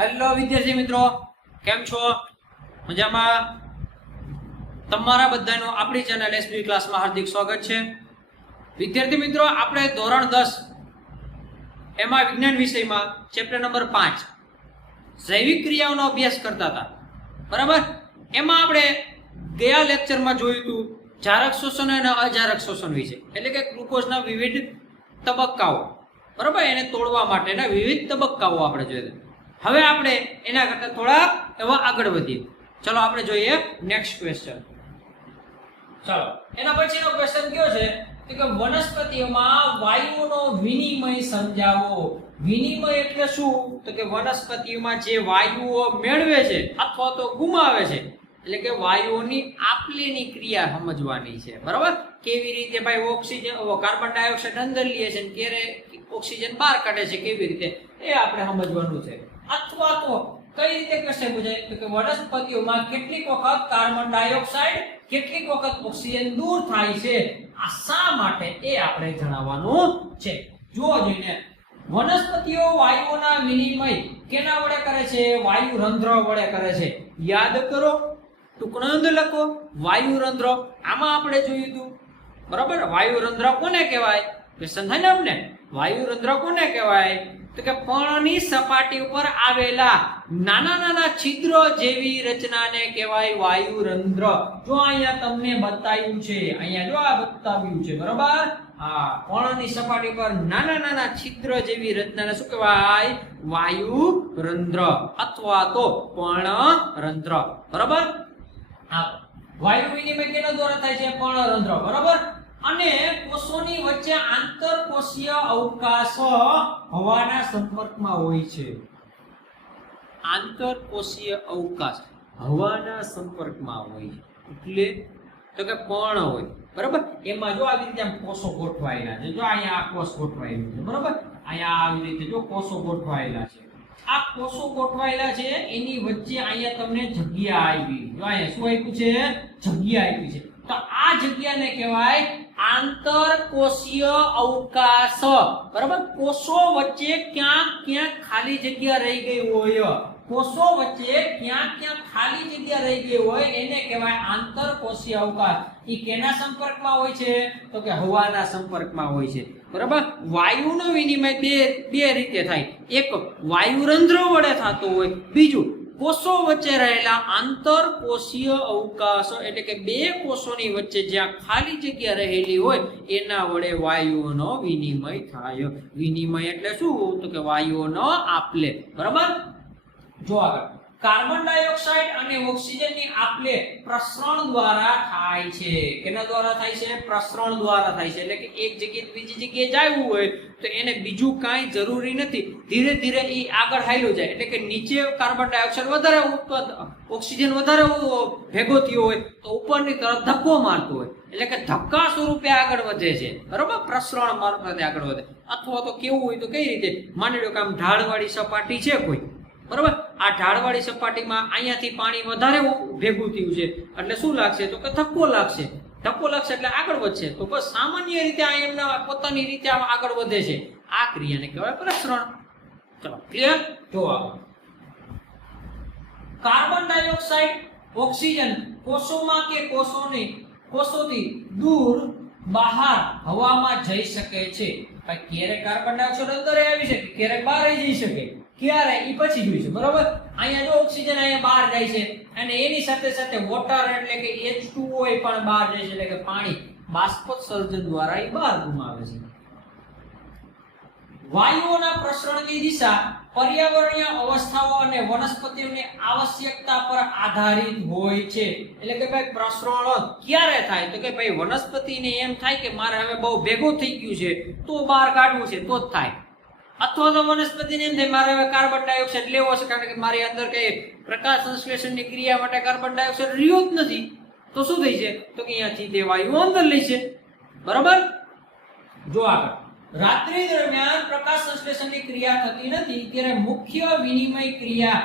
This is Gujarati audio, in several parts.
હેલો વિદ્યાર્થી મિત્રો. કેમ છો? મજામાં? તમારા બધાનું આપણી ચેનલ એસબી ક્લાસમાં હાર્દિક સ્વાગત છે. વિદ્યાર્થી મિત્રો, આપણે ધોરણ દસ એમાં વિજ્ઞાન વિષયમાં ચેપ્ટર નંબર પાંચ જૈવિક ક્રિયાઓનો અભ્યાસ કરતા હતા. બરાબર? એમાં આપણે ગયા લેક્ચરમાં જોયું હતું જારક શોષણ અને અજારક શોષણ વિશે. એટલે કે ગ્લુકોઝના વિવિધ તબક્કાઓ. બરાબર? એને તોડવા માટેના વિવિધ તબક્કાઓ આપણે જોયા હવે આપણે એના કરતાં થોડા એવા આગળ વધીએ. ચલો, આપણે જોઈએ નેક્સ્ટ ક્વેશ્ચન ચાલો, એના પછીનો ક્વેશ્ચન કયો છે? કે વનસ્પતિઓમાં વાયુઓનો વિનિમય સમજાવો. વિનિમય એટલે શું? તો કે વનસ્પતિઓમાં જે વાયુઓ મેળવે છે અથવા તો ગુમાવે છે, એટલે કે વાયુઓની આપલેની ક્રિયા સમજવાની છે. બરાબર? કેવી રીતે ભાઈ ઓક્સિજન કાર્બન ડાયોક્સાઇડ અંદર લે છે ક્યારે ઓક્સિજન બહાર કાઢે છે, કેવી રીતે? એ આપણે સમજવાનું છે. અથવા તો કઈ રીતે કરશે પૂછાય તો કે વનસ્પતિઓમાં કેટલીક વખત કાર્બન ડાયોક્સાઇડ, કેટલીક વખત ઓક્સિજન દૂર થાય છે. આ શા માટે એ આપણે જણાવવાનું છે. જુઓ જોઈને. વનસ્પતિઓ વાયુઓના વિનિમય કેના વડે કરે છે? વાયુ રંધ્ર વડે કરે છે. યાદ કરો. ટૂંકણો લખો. વાયુ રંધ્ર. આમાં આપણે જોયું હતું બરાબર? વાયુ રંધ્ર કોને કહેવાય? ક્વેશ્ચન થાય ને આપણે વાયુ રંધ્ર કોને કહેવાય? તો કે પર્ણની સપાટી ઉપર આવેલા નાના નાના છિદ્રો જેવી રચનાને કહેવાય વાયુ રંધ્ર જો અહીંયા તમને બતાવ્યું છે, અહીંયા જો આ બતાવ્યું છે, બરાબર? હા પર્ણની સપાટી પર નાના નાના છિદ્ર જેવી રચનાને શું કહેવાય? વાયુ રંધ્ર અથવા તો પર્ણ રંધ્ર બરાબર? હા, વાયુ વિનિમય કેના દ્વારા થાય છે? પર્ણરંધ્ર બરાબર? અને કોષોની વચ્ચે આંતરકોષીય અવકાશ હવાના સંપર્કમાં હોય છે. આંતરકોષીય અવકાશ હવાના સંપર્કમાં હોય. એટલે તો કે પણ હોય? બરાબર? એમાં જો આવી રીતે આમ કોષો ગોઠવાયેલા છે, જો અહીંયા આ કોષ ગોઠવાયેલું છે, બરાબર? અહીંયા આવી રીતે જો કોષો ગોઠવાયેલા છે. આ કોષો ગોઠવાયેલા છે, એની વચ્ચે અહીંયા તમને જગ્યા આવી જો અહીંયા શું આપ્યું છે? જગ્યા આપી છે. તો આ જગ્યાને કહેવાય આંતરકોષીય અવકાશ. બરાબર? કોષો વચ્ચે ક્યાં ક્યાંક ખાલી જગ્યા રહી ગઈ હોય. કોષો વચ્ચે ક્યાં ક્યાં ખાલી જગ્યા રહી ગઈ હોય, એને કહેવાય આંતરકોષીય અવકાશ. એ કેના સંપર્કમાં હોય છે? તો કે હવાના સંપર્કમાં હોય છે. બરાબર? વાયુનો વિનિમય બે બે રીતે થાય. એક વાયુરંધ્ર વડે થતો હોય, બીજું કોષો વચ્ચે રહેલા આંતરકોષીય અવકાશો એટલે કે બે કોષોની વચ્ચે જ્યાં ખાલી જગ્યા રહેલી હોય, એના વડે વાયુઓનો વિનિમય થાય. વિનિમય એટલે શું? તો કે વાયુઓનો આપલે. બરાબર? જો આગળ. કાર્બન ડાયોક્સાઇડ અને ઓક્સિજનની આપલે પ્રસરણ દ્વારા થાય છે. કેના દ્વારા થાય છે? પ્રસરણ દ્વારા થાય છે. એટલે કે એક જગ્યાએ બીજી જગ્યાએ જવું હોય તો એને બીજું કાંઈ જરૂરી નથી. ધીરે ધીરે એ આગળ હાલ્યો જાય. એટલે કે નીચે કાર્બન ડાયોક્સાઇડ વધારે ઉત્પન્ન ઓક્સિજન વધારે ભેગો થયો હોય, તો ઉપરની તરફ ધક્કો મારતો હોય. એટલે કે ધક્કા સ્વરૂપે આગળ વધે છે. બરોબર? પ્રસરણ મારફતે આગળ વધે. અથવા તો કેવું હોય તો કઈ રીતે? માની લો કે આમ ઢાળવાળી સપાટી છે કોઈ. બરોબર? આ ઢાળવાળી સપાટીમાં અહીંયાથી પાણી વધારે ભેગું થયું છે. એટલે શું લાગશે? તો કે ધક્કો લાગશે. ધક્કો લાગશે એટલે આગળ વધશે. તો બસ સામાન્ય રીતે આ એમના પોતાની રીતે આગળ વધે છે. આ ક્રિયાને કહેવાય પ્રસરણ. ચલો ક્લિયર જો કાર્બન ડાયોક્સાઇડ ઓક્સિજન કોષોમાં કે કોષોની, કોષોથી દૂર, બહાર હવામાં જઈ શકે છે. ક્યારેક કાર્બન ડાયોક્સાઇડ અંદર આવી શકે? ક્યારેક બહાર જઈ શકે? ક્યારે? એ પછી જોઈશું બરોબર? અહીંયા જો ઓક્સિજન અહીંયા બહાર જાય છે અને એની સાથે સાથે વોટર એટલે કે H2O એ પણ બહાર જાય છે, એટલે કે પાણી. બાષ્પોત્સર્જન દ્વારા એ બહાર ગુમાવે છે. વાયુઓના પ્રસરણની દિશા પર્યાવરણીય અવસ્થાઓ અને વનસ્પતિઓની આવશ્યકતા પર આધારિત હોય છે. એટલે કે ભાઈ પ્રસરણ ક્યારે થાય? તો કે ભાઈ વનસ્પતિને એમ થાય કે મારે હવે બહુ ભેગું થઈ ગયું છે, તો બહાર કાઢવું છે, તો જ થાય. અથવા તો વનસ્પતિને એમ મારે હવે કાર્બન ડાયોક્સાઇડ લેવો છે, કારણ કે મારી અંદર કઈ પ્રકાશ સંશ્લેષણની ક્રિયા માટે કાર્બન ડાયોક્સાઇડ રહ્યો જ નથી. તો શું થઈ છે? તો કે અહીંયાથી તે વાયુ અંદર લે છે. બરાબર? જો આગળ. રાત્રિ દરમિયાન પ્રકાશ સંશ્લેષણની ક્રિયા થતી નથી, ત્યારે મુખ્ય વિનિમય ક્રિયા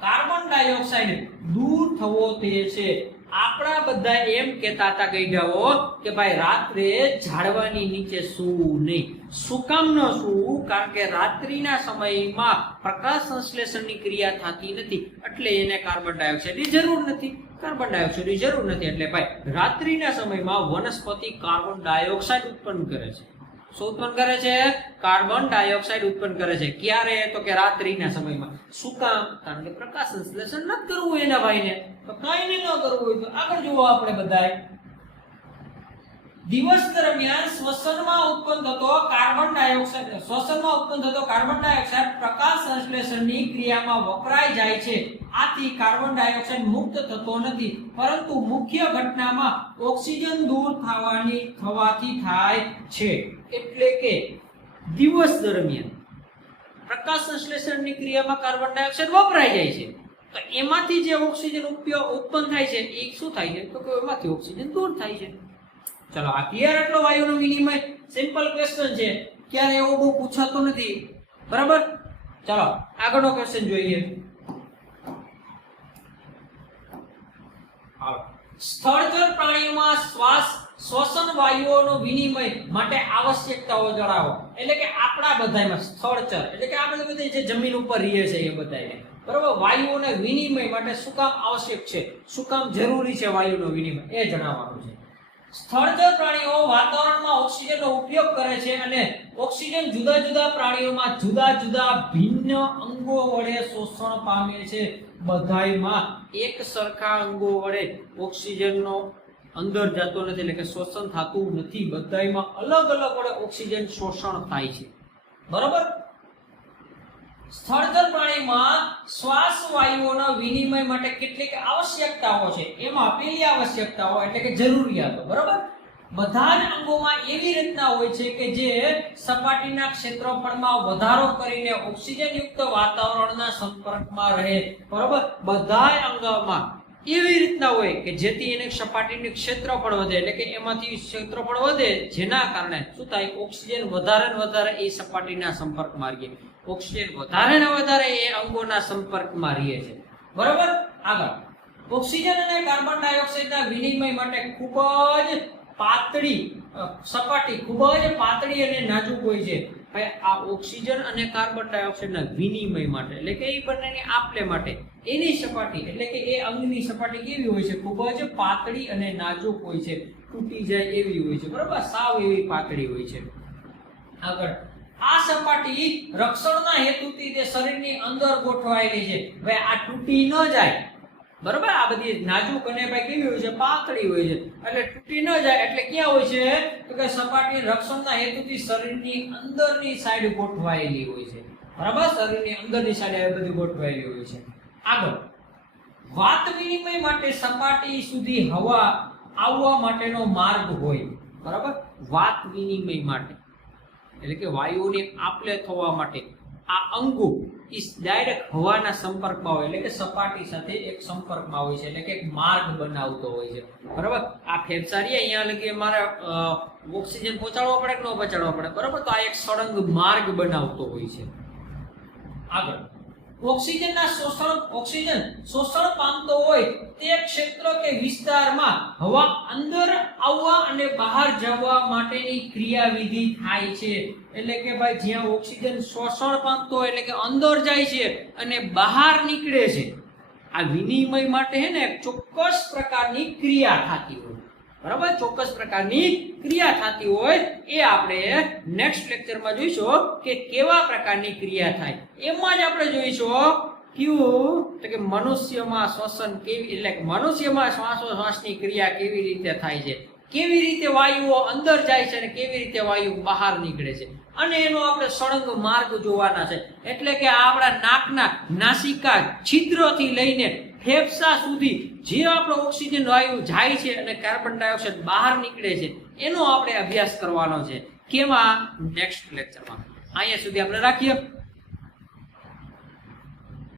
કાર્બન ડાયોક્સાઇડ દૂર થવો તે છે. આપણા બધા એમ કહેતા હતા ગઈઢાઓ કે ભાઈ રાત્રે ઝાડવાની નીચે સૂવું નહીં. શું કામ ન સૂવું? કારણ કે રાત્રિના સમયમાં પ્રકાશ સંશ્લેષણની ક્રિયા થતી નથી. એટલે એને કાર્બન ડાયોક્સાઇડની જરૂર નથી. કાર્બન ડાયોક્સાઇડની જરૂર નથી. એટલે ભાઈ રાત્રિના સમયમાં વનસ્પતિ કાર્બન ડાયોક્સાઇડ ઉત્પન્ન કરે છે. શું ઉત્પન્ન કરે છે? કાર્બન ડાયોક્સાઇડ ઉત્પન્ન કરે છે. ક્યારે? તો કે રાત્રિના સમયમાં. શું કામ? કારણ કે પ્રકાશ સંશ્લેષણ નથી કરવું એના ભાઈને. તો કાંઈ ન કરવું હોય તો આગળ જુઓ આપણે બધાય દિવસ દરમિયાન શ્વસનમાં ઉત્પન્ન થતો કાર્બન ડાયોક્સાઇડ, શ્વસનમાં ઉત્પન્ન થતો કાર્બન ડાયોક્સાઇડ પ્રકાશ સંશ્લેષણની ક્રિયામાં વપરાય જાય છે. આથી કાર્બન ડાયોક્સાઇડ મુક્ત થતો નથી, પરંતુ મુખ્ય ઘટનામાં ઓક્સિજન દૂર થવાની થવાથી થાય છે. એટલે કે દિવસ દરમિયાન પ્રકાશ સંશ્લેષણની ક્રિયામાં કાર્બન ડાયોક્સાઇડ વપરાઈ જાય છે. તો એમાંથી જે ઓક્સિજન ઉપયોગ ઉત્પન્ન થાય છે, એ શું થાય છે? તો કે એમાંથી ઓક્સિજન દૂર થાય છે. ચલો, આ ક્લિયર એટલો વાયુનો વિનિમય સિમ્પલ ક્વેશ્ચન છે. ક્યારે એવો બહુ પૂછાતો નથી. બરાબર? ચલો, આગળનો ક્વેશ્ચન જોઈએ. સ્થળચર પ્રાણીઓમાં શ્વાસ, શ્વસન વાયુઓનો વિનિમય માટે આવશ્યકતાઓ જણાવો. એટલે કે આપણા બધામાં સ્થળચર, એટલે કે આપણે બધી જે જમીન ઉપર રહીએ છે એ બધાને બરાબર? વાયુઓને વિનિમય માટે શું કામ આવશ્યક છે? શું કામ જરૂરી છે વાયુનો વિનિમય? એ જણાવવાનું છે. સ્થળચર પ્રાણીઓ વાતાવરણમાં ઓક્સિજનનો ઉપયોગ કરે છે અને ઓક્સિજન જુદા જુદા પ્રાણીઓમાં જુદા જુદા ભિન્ન અંગો વડે શોષણ પામે છે. બધાયમાં એક સરખા અંગો વડે ઓક્સિજનનો અંદર જતો નથી, એટલે કે શોષણ થતું નથી. બધાયમાં અલગ અલગ વડે ઓક્સિજન શોષણ થાય છે. બરોબર? સ્થળચર પ્રાણીમાં શ્વાસ વાયુઓના વિનિમય માટે કેટલીક આવશ્યકતાઓ છે. એમાં પેલી આવશ્યકતાઓ એટલે કે જરૂરિયાતો, બરોબર? બધા જ અંગોમાં એવી રચના હોય છે કે જે સપાટીના ક્ષેત્રફળમાં વધારો કરીને ઓક્સિજન યુક્ત વાતાવરણના સંપર્કમાં રહે, બરોબર? બધા અંગોમાં. એવી રીતના હોય કે જેથી એને સપાટીનું ક્ષેત્રફળ વધે, એટલે કે એમાંથી ક્ષેત્રફળ વધે, જેના કારણે શું થાય? ઓક્સિજન વધારે ને વધારે એ સપાટીના સંપર્કમાં રહીએ. ઓક્સિજન વધારે ને વધારે એ અંગોના સંપર્કમાં રહીએ છે. બરોબર? આગળ. ઓક્સિજન અને કાર્બન ડાયોક્સાઇડના વિનિમય માટે ખૂબ જ પાતળી સપાટી, ખૂબ જ પાતળી અને નાજુક હોય છે. ભાઈ આ ઓક્સિજન અને કાર્બન ડાયોક્સાઇડના વિનિમય માટે, એટલે કે એ બંનેની આપલે માટે, એની સપાટી, એટલે કે એ અંગની સપાટી કેવી હોય છે? ખૂબ જ પાતળી અને નાજુક હોય છે. તૂટી જાય એવી હોય છે, બરાબર? સાવ એવી પાતળી હોય છે. આગળ, આ સપાટી રક્ષણના હેતુથી તે શરીરની અંદર ગોઠવાયેલી છે. હવે આ તૂટી ન જાય બરોબર? આ બધી નાજુક અને કેવી હોય છે? પાતળી હોય છે. એટલે તૂટી ન જાય. એટલે ક્યાં હોય છે? તો કે સપાટી રક્ષણના હેતુથી શરીરની અંદરની સાઈડ ગોઠવાયેલી હોય છે. બરાબર? શરીરની અંદરની સાઈડ આ બધી ગોઠવાયેલી હોય છે. આગળ. વાત વિનિમય માટે સપાટી સુધી હવા આવવા માટેનો માર્ગ હોય. બરાબર? વાત વિનિમય માટે. એટલે કે વાયુઓની આપલે થવા માટે. આ અંગો ઈ ડાયરેક્ટ હવાના સંપર્કમાં હોય, એટલે કે સપાટી સાથે એક સંપર્કમાં હોય છે, એટલે કે એક માર્ગ બનાવતો હોય છે. બરાબર? આ ફેફસારી અહીંયા લગી મારે ઓક્સિજન પહોંચાડવો પડે કે ન પહોંચાડવો પડે? બરાબર? તો આ એક સળંગ માર્ગ બનાવતો હોય છે. આગળ. ઓક્સિજનના શોષણ ઓક્સિજન શોષણ પામતો હોય તે ક્ષેત્ર કે વિસ્તારમાં હવા અંદર આવવા અને બહાર જવા માટેની ક્રિયાવિધિ થાય છે. એટલે કે ભાઈ જ્યાં ઓક્સિજન શોષણ પામતો હોય એટલે કે અંદર જાય છે અને બહાર નીકળે છે. આ વિનિમય માટે હે ને ચોક્કસ પ્રકારની ક્રિયા થતી હોય. બરાબર? ચોક્કસ પ્રકારની ક્રિયા થતી હોય એ આપણે નેક્સ્ટ લેક્ચરમાં જોઈશું કે કેવા પ્રકારની ક્રિયા થાય. એમાં જ આપણે જોઈશું કયું, તો કે મનુષ્યમાં શ્વસન કેવી, એટલે મનુષ્યમાં શ્વાસોશ્વાસની ક્રિયા કેવી રીતે થાય છે? કેવી રીતે વાયુઓ અંદર જાય છે અને કેવી રીતે વાયુ બહાર નીકળે છે? અને એનો આપણે સળંગ માર્ગ જોવાના છે. એટલે કે આપણા નાકના નાસિકા છિદ્રથી લઈને ફેફસા સુધી જે આપણો ઓક્સિજન વાયુ જાય છે અને કાર્બન ડાયોક્સાઇડ બહાર નીકળે છે, એનો આપણે અભ્યાસ કરવાનો છે. કેમાં નેક્સ્ટ લેક્ચરમાં અહીંયા સુધી આપણે રાખીએ.